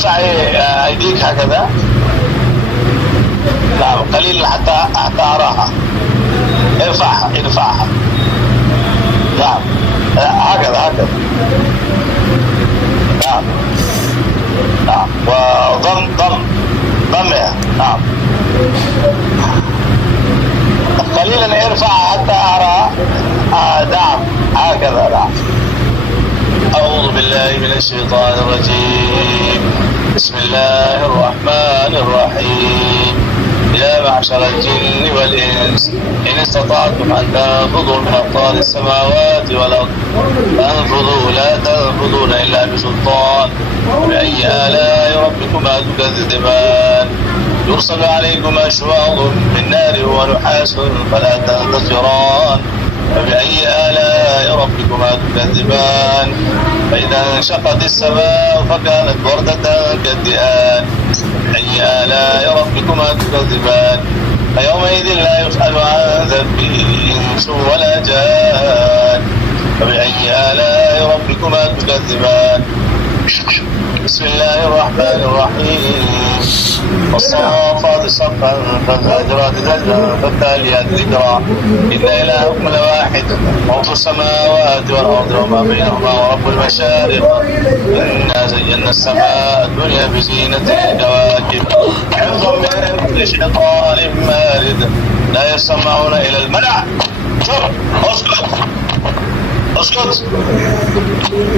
ارفع ايديك هكذا. نعم قليلا حتى اراها. ارفعها. نعم هكذا. نعم ضمها. نعم قليلا ارفعها حتى ارى. نعم هكذا. نعم. أعوذ بالله من الشيطان الرجيم. بسم الله الرحمن الرحيم. يا معشر الجن والإنس إن استطعتم أن تنفذوا من أقطار السماوات والأرض فانفذوا لا تنفذون إلا بسلطان. فبأي آلاء ربكما تكذبان؟ يرسل عليكما شواظ من نار ونحاس فلا تنتصران. فبأي آلاء ربكما تكذبان؟ فإذا انشقت السماء فكانت وردة كالدهان. فبأي آلاء ربكما تكذبان؟ فيومئذ لا يسأل عن ذنبه إنس ولا جان. فبأي آلاء ربكما تكذبان؟ بسم الله الرحمن الرحيم. والصافات صفا فالزاجرات زجرا فالتاليات ذكرا. إن إلهكم لواحد رب السماوات والأرض وما بينهما ورب المشارق. إنا زينا السماء الدنيا بزينة الكواكب حفظا من كل شيطان مارد. لا يسمعون إلى الملأ. شوف اسكت.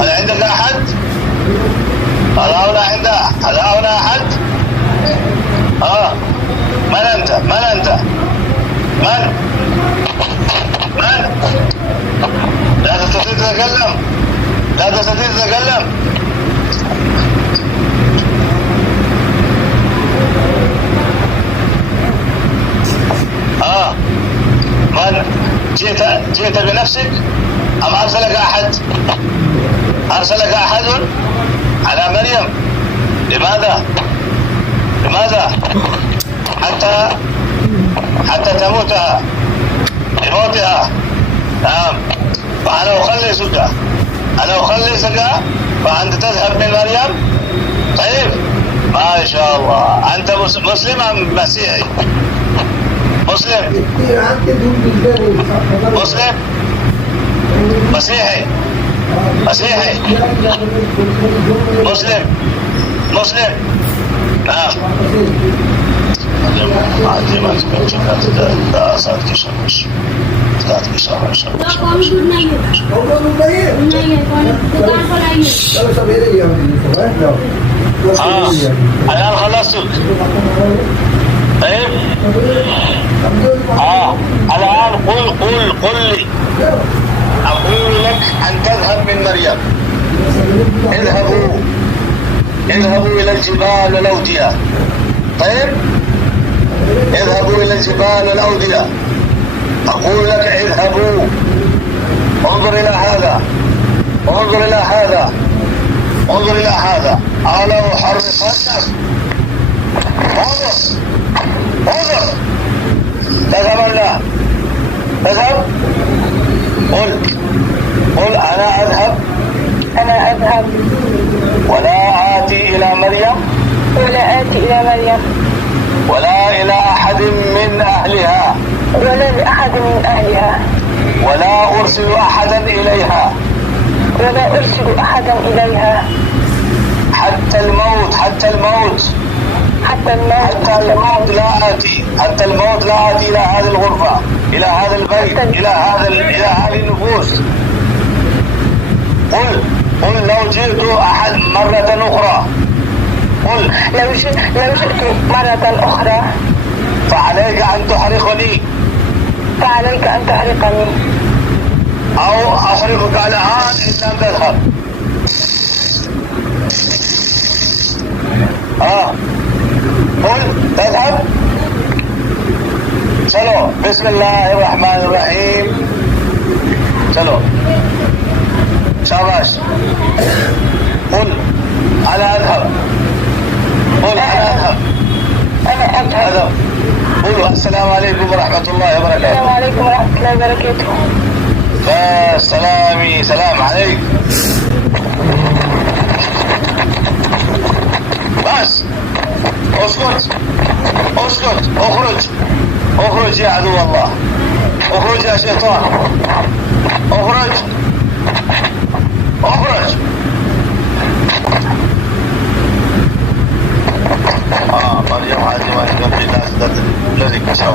هل عندك أحد؟ هل هنا أحد؟ من أنت؟ من؟ لا تستطيع تتكلم. من؟ جئت بنفسك أم أرسلك أحد؟ أرسلك أحد على مريم؟ لماذا؟ حتى تموتها لموتها. نعم. فأنا أخلصك فأنت تذهب من مريم. طيب ما شاء الله. أنت مسلم أم مسيحي؟ مسلم مسيحي مسلم. نعم. الآن خلصتك. طيب الآن قل لي. أقول لك أن تذهب من مريم. اذهبوا إلى الجبال والأودية. طيب اذهبوا إلى الجبال والأودية. أقول لك اذهبوا. انظر إلى هذا. ألا أحرقنك. انظر. تذهب ولا تذهب؟ قل أنا أذهب ولا آتي إلى مريم ولا إلى أحد من أهلها ولا أرسل أحدا إليها حتى الموت لا آتي إلى هذه الغرفة، إلى هذا البيت، إلى هذه النفوس. قل لو جئت أحد مرة أخرى. قل لو جئت مرة أخرى فعليك أن تحرقني أو أحرقك الآن إن لم تذهب. قل تذهب. चलो बिस्मिल्लाहिर्रहमानिर्रहीम. चलो शाबाश. قل أنا أذهب. قولوا السلام عليكم ورحمة الله وبركاته. السلام عليكم ورحمة الله وبركاته. سلام عليك. شيطان اخرج اخرج. مريم هذه ما تقول في ناس الذي كسر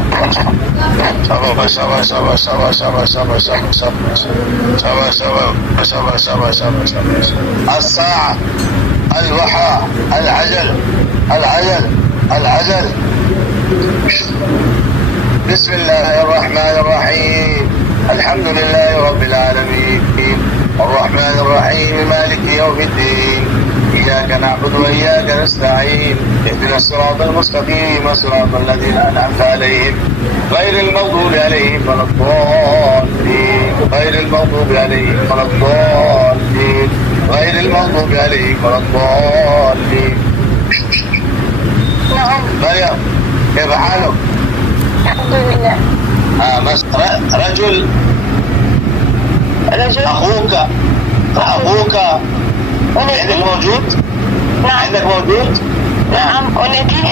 شباب شباب شباب شباب شباب شباب شباب شباب شباب شباب شباب الساعة الوحى العجل العجل العجل. بسم الله الرحمن الرحيم الحمد لله رب العالمين الرحمن الرحيم مالك يوم الدين إياك نعبد وإياك نستعين اهدنا الصراط المستقيم صراط الذين أنعمت عليهم غير المغضوب عليهم ولا الضالين غير المغضوب عليهم ولا الضالين غير المغضوب عليهم ولا الضالين. نعم. مريم كيف حالك؟ الحمد لله. رجل أخوك عندك موجود؟ نعم. عندك موجود؟ نعم. ولدي؟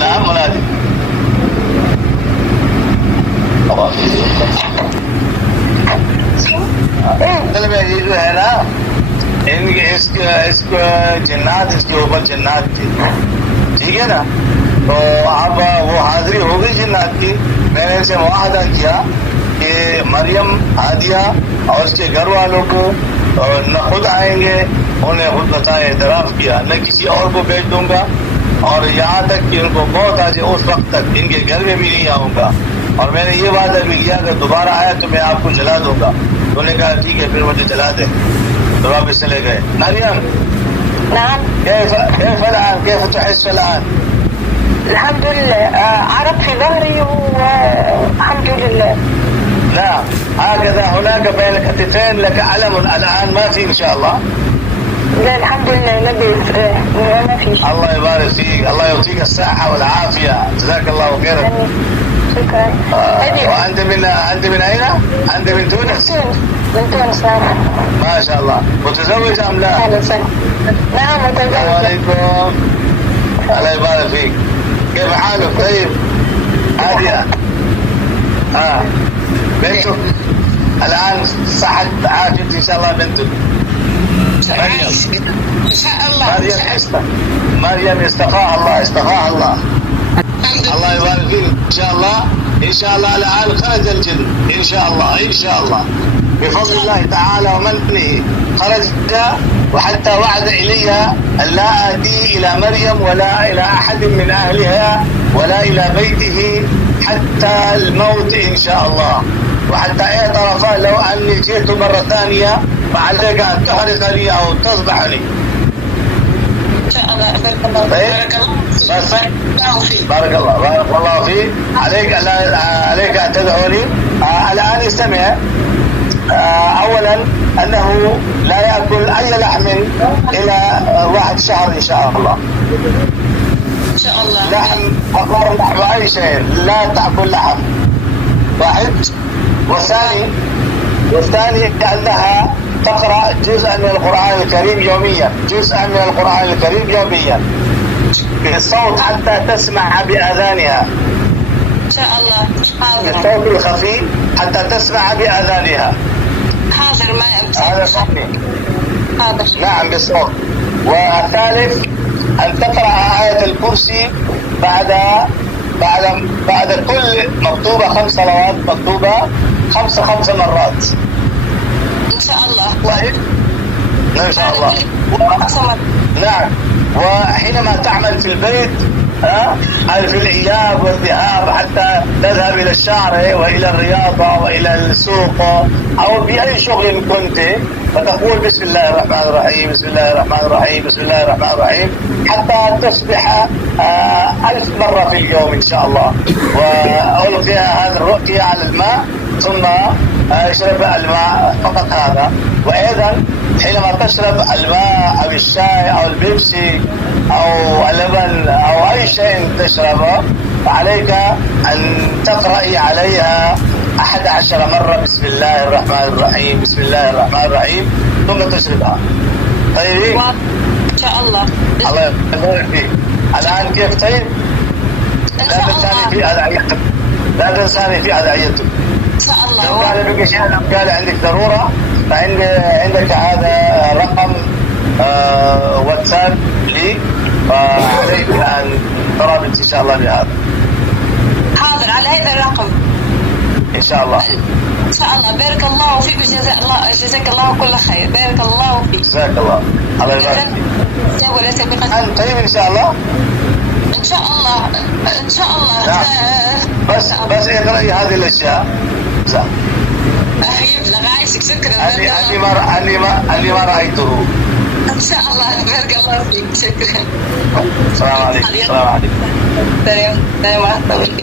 نعم ولدي. चल मैं ये जो है ना इनके इसको जन्नत इसके ऊपर जन्नत थी, ठीक है ना। तो अब वो हाजिरी हो गई जन्नत की। मैंने इनसे मुआहदा किया कि मरियम हादिया और उसके घर वालों को न खुद आएंगे, उन्हें खुद बताया एतराफ़ किया, न किसी और को भेज दूंगा और यहाँ तक कि उनको बहुत आज उस वक्त तक इनके घर में भी नहीं आऊँगा। और मैंने ये वादा भी किया अगर दोबारा आया तो मैं आपको जला दूंगा। उन्होंने कहा ठीक है फिर मुझे जला दे। तो वापस चले गए। मरियम كيف تحس الآن؟ الحمد لله. عرق في ظهري والحمد لله. نعم هكذا هناك بين الكتفين لك ألم الآن ما في إن شاء الله؟ لا الحمد لله لبس ما فيش. الله يبارك فيك، الله يعطيك الصحة والعافية، جزاك الله خيرا. شكرا. وأنت من أين؟ أنت من تونس؟ من تونس نعم. ما شاء الله. متزوج أم لا؟ أهلا وسهلا. نعم متزوج. السلام عليكم. الله يبارك فيك. كيف حالك؟ طيب. هادئة. بنتك الآن صحت عافية إن شاء الله بنتك. مريم. إن شاء الله. مريم استقاها الله. الله يبارك فيك. إن شاء الله الآن خرج الجن إن شاء الله بفضل الله تعالى ومنه خرج، وحتى وعد إلي أن لا آتي إلى مريم ولا إلى أحد من أهلها ولا إلى بيته حتى الموت إن شاء الله. وحتى اعترف لو أني جئت مرة ثانية فعليك أن تحرقني أو تذبحني. إن شاء الله. بارك الله. بارك الله فيك. عليك أن تدعوني. الآن استمع. أولا أنه لا يأكل أي لحم إلى 1 شهر إن شاء الله. إن شاء الله. لحم أي شيء لا تأكل لحم. واحد. والثاني أنها تقرأ جزءا من القرآن الكريم يوميا بالصوت حتى تسمع بأذانها. إن شاء الله. بالصوت الخفي حتى تسمع بأذانها. حاضر ما هذا صحيح. حاضر. نعم بالصوت. والثالث أن تقرأ آية الكرسي بعد كل مكتوبة 5 صلوات مكتوبة 5 مرات. إن شاء الله. طيب. إن شاء الله. نعم. وحينما تعمل في البيت في الإياب والذهاب حتى تذهب إلى الشعر وإلى الرياضة وإلى السوق أو بأي شغل كنت، فتقول بسم الله الرحمن الرحيم بسم الله الرحمن الرحيم بسم الله الرحمن الرحيم حتى تصبح 1000 مرة في اليوم إن شاء الله. وألقي هذا الرقية على الماء ثم اشرب الماء فقط هذا. وأيضا حينما تشرب الماء أو الشاي أو البيبسي أو اللبن أو أي شيء تشربه فعليك أن تقرأي عليها 11 مرة بسم الله الرحمن الرحيم بسم الله الرحمن الرحيم ثم تشربها. طيب إن شاء الله. الله يبارك فيك. الآن كيف طيب؟ لا تنساني في أدعيتك. ان شاء الله. لو كان بقي شيء، لو كان عندك ضروره عندك هذا رقم واتساب لي، فعليك ان ترابط ان شاء الله بهذا. حاضر على هذا الرقم ان شاء الله. ان شاء الله. بارك الله فيك جزاك الله كل خير. بارك الله فيك. جزاك الله. الله يبارك فيك. ولا سابقا انت طيب ان شاء الله. ان شاء الله ان شاء الله. نعم. بس اقرأي هذه الاشياء. يبلغ عايشك. شكرا. اللي ما رايته. ان شاء الله. بارك الله فيك. شكرا. السلام عليكم. السلام عليكم. سلام.